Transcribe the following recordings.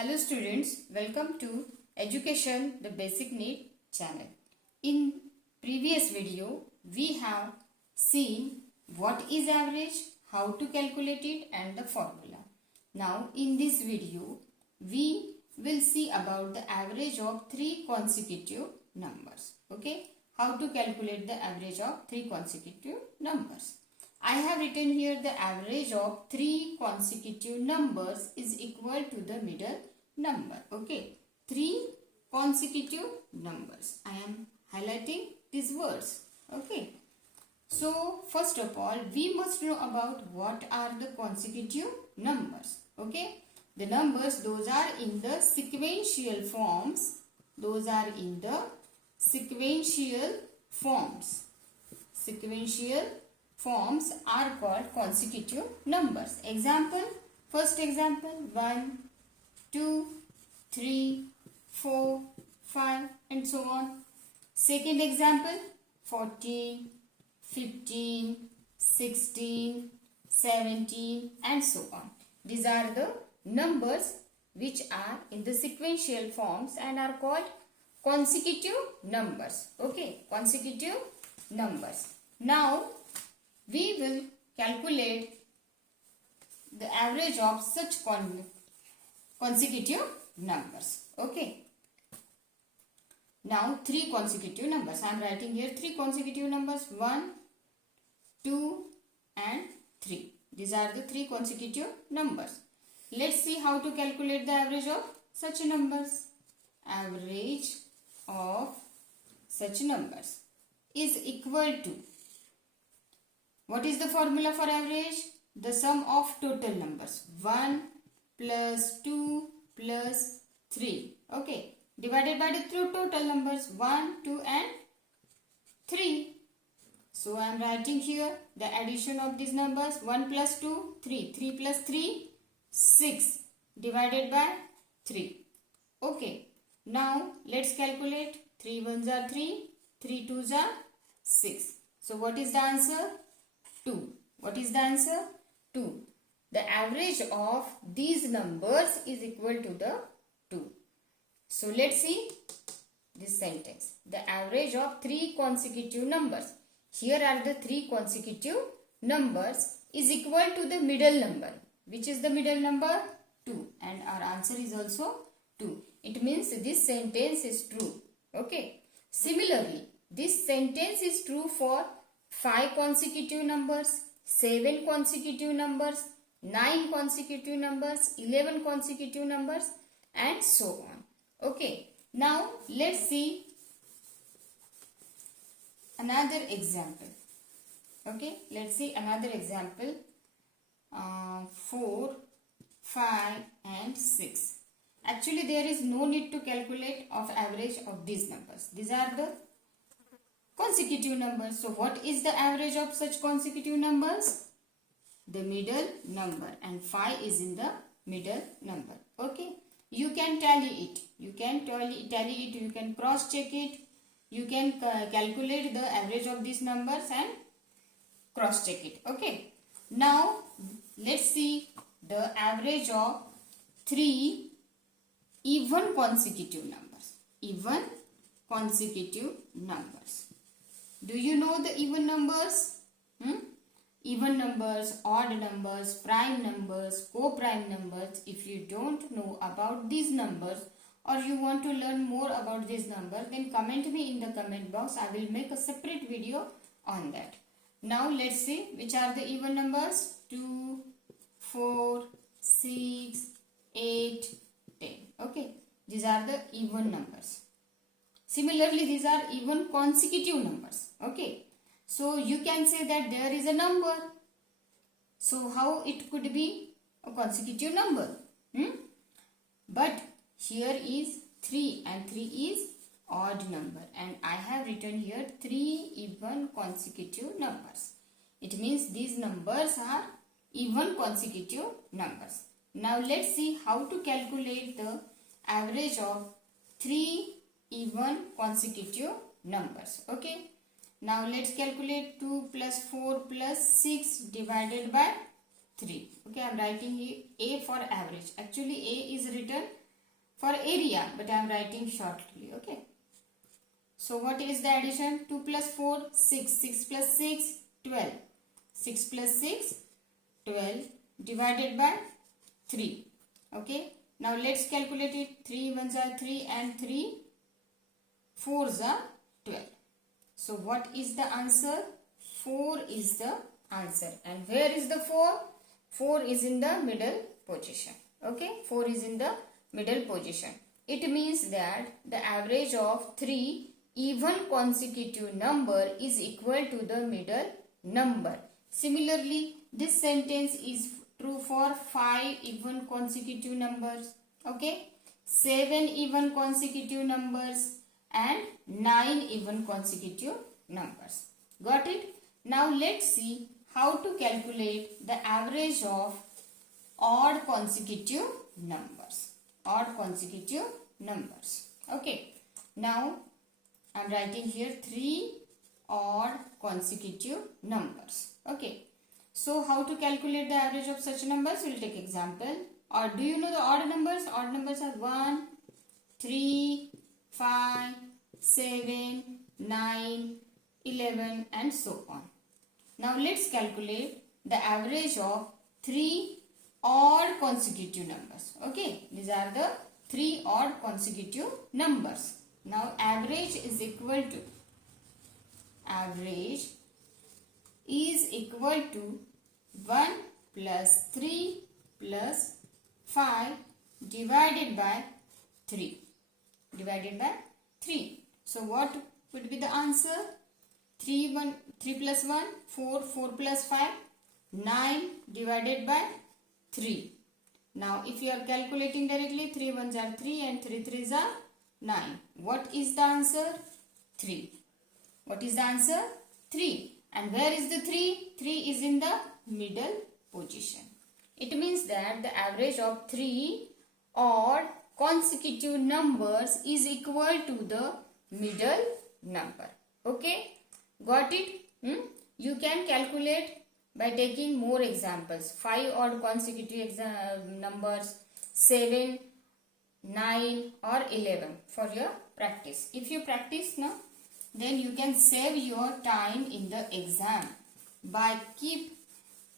Hello students, welcome to Education the Basic Need channel. In previous video, we have seen what is average, how to calculate it and the formula. Now in this video, we will see about the average of three consecutive numbers. Okay, how to calculate the average of three consecutive numbers. I have written here the average of three consecutive numbers is equal to the middle number. Okay, three consecutive numbers. I am highlighting these words. Okay, so first of all, we must know about what are the consecutive numbers. Okay, the numbers, those are in the sequential forms. Those are in the sequential forms. Sequential forms are called consecutive numbers. Example, first example, 1, 2, 3, 4, 5 and so on. Second example, 14, 15, 16, 17 and so on. These are the numbers which are in the sequential forms and are called consecutive numbers. Okay, consecutive numbers. Now, we will calculate the average of such consecutive numbers. Okay. Now, three consecutive numbers. I am writing here three consecutive numbers. 1, 2 and 3. These are the three consecutive numbers. Let's see how to calculate the average of such numbers. Average of such numbers is equal to, what is the formula for average? The sum of total numbers. 1 plus 2 plus 3. Okay. Divided by the total numbers 1, 2 and 3. So I am writing here the addition of these numbers. 1 plus 2, 3. 3 plus 3, 6. Divided by 3. Okay. Now let's calculate. 3 ones are 3. 3 twos are 6. So what is the answer? 2. What is the answer? 2. The average of these numbers is equal to the 2. So let's see this sentence. The average of three consecutive numbers. Here are the three consecutive numbers is equal to the middle number. Which is the middle number? 2. And our answer is also 2. It means this sentence is true. Okay. Similarly, this sentence is true for 5 consecutive numbers, 7 consecutive numbers, 9 consecutive numbers, 11 consecutive numbers and so on. Okay. Now let's see another example. Okay. Let's see another example. 4, 5 and 6. Actually there is no need to calculate of average of these numbers. These are the consecutive numbers. So what is the average of such consecutive numbers? The middle number, and 5 is in the middle number. Okay. You can tally it. You can tally it. You can cross check it. You can calculate the average of these numbers and cross check it. Okay. Now let's see the average of three even consecutive numbers. Even consecutive numbers. Do you know the even numbers? Even numbers, odd numbers, prime numbers, co-prime numbers. If you don't know about these numbers or you want to learn more about these numbers, then comment me in the comment box. I will make a separate video on that. Now let's see which are the even numbers. 2, 4, 6, 8, 10. Okay. These are the even numbers. Similarly, these are even consecutive numbers. Okay. So you can say that there is a number. So how it could be a consecutive number? But here is 3 and 3 is odd number. And I have written here 3 even consecutive numbers. It means these numbers are even consecutive numbers. Now let's see how to calculate the average of 3 even consecutive numbers. Okay. Now let's calculate 2 plus 4 plus 6 divided by 3. Okay, I am writing here A for average. Actually A is written area, but I am writing shortly. Okay. So what is the addition? 2 plus 4, 6. 6 plus 6, 12. 6 plus 6, 12 divided by 3. Okay. Now let's calculate it. 3 ones are 3 and 3 fours are 12. So what is the answer? 4 is the answer. And where is the 4? 4 is in the middle position. Okay. 4 is in the middle position. It means that the average of 3 even consecutive number is equal to the middle number. Similarly, this sentence is true for 5 even consecutive numbers. Okay. 7 even consecutive numbers and 9 even consecutive numbers. Got it? Now let's see how to calculate the average of odd consecutive numbers. Odd consecutive numbers. Okay. Now I am writing here 3 odd consecutive numbers. Okay. So how to calculate the average of such numbers? We will take example. Or do you know the odd numbers? Odd numbers are 1, 3, 5, 7, 9, 11 and so on. Now let's calculate the average of 3 odd consecutive numbers. Okay. These are the 3 odd consecutive numbers. Now average is equal to 1 plus 3 plus 5 divided by 3. So what would be the answer? 3 plus 1, 4, 4 plus 5, 9 divided by 3. Now if you are calculating directly, 3 ones are 3 and 3 threes are 9. What is the answer? 3. What is the answer? 3. And where is the 3? 3 is in the middle position. It means that the average of 3 odd consecutive numbers is equal to the middle number. Okay? Got it? You can calculate by taking more examples. 5 odd consecutive numbers, 7, 9 or 11 for your practice. If you practice now, then you can save your time in the exam by keep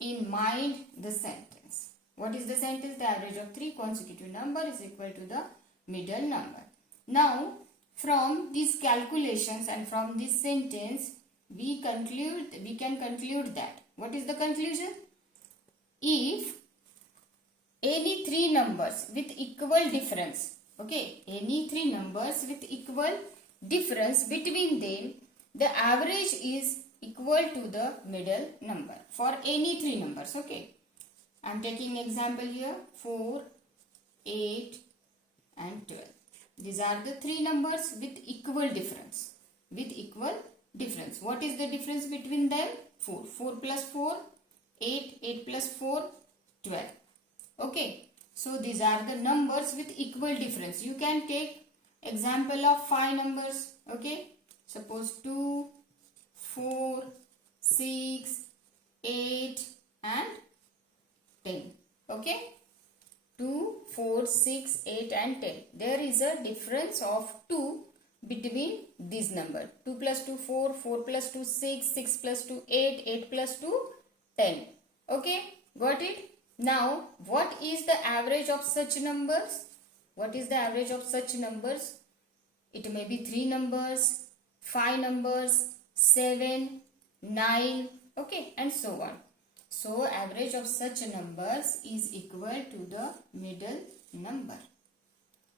in mind the sentence. What is the sentence? The average of 3 consecutive number is equal to the middle number. Now from these calculations and from this sentence we can conclude that. What is the conclusion? If any 3 numbers with equal difference, okay, any 3 numbers with equal difference between them, the average is equal to the middle number for any 3 numbers. Okay, I am taking example here 4, 8 and 12. These are the 3 numbers with equal difference. What is the difference between them? 4. 4 plus 4, 8. 8 plus 4, 12. Okay. So these are the numbers with equal difference. You can take example of 5 numbers. Okay. Suppose 2, 4, 6, 8 and 10. Okay. 2, 4, 6, 8 and 10. There is a difference of 2 between these numbers. 2 plus 2, 4, 4 plus 2, 6, 6 plus 2, 8, 8 plus 2, 10. Okay, got it? Now, what is the average of such numbers? What is the average of such numbers? It may be 3 numbers, 5 numbers, 7, 9, okay, and so on. So, average of such numbers is equal to the middle number.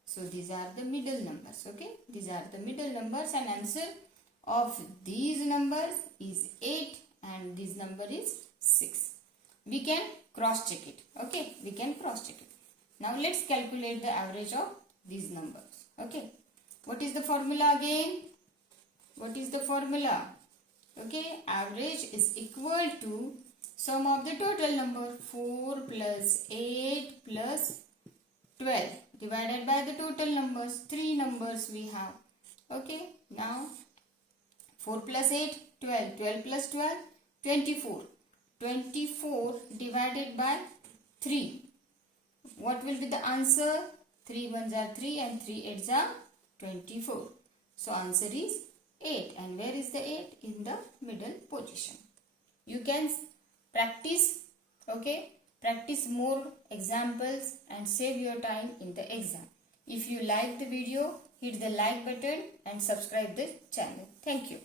So, these are the middle numbers, okay. These are the middle numbers and answer of these numbers is 8 and this number is 6. We can cross check it, okay. We can cross check it. Now, let's calculate the average of these numbers, okay. What is the formula again? What is the formula? Okay, average is equal to sum of the total number 4 plus 8 plus 12 divided by the total numbers. 3 numbers we have. Okay, now 4 plus 8, 12. 12 plus 12, 24. 24 divided by 3. What will be the answer? 3 ones are 3 and 3 eights are 24. So answer is 8. And where is the 8? In the middle position. You can practice, okay? Practice more examples and save your time in the exam. If you like the video, hit the like button and subscribe the channel. Thank you.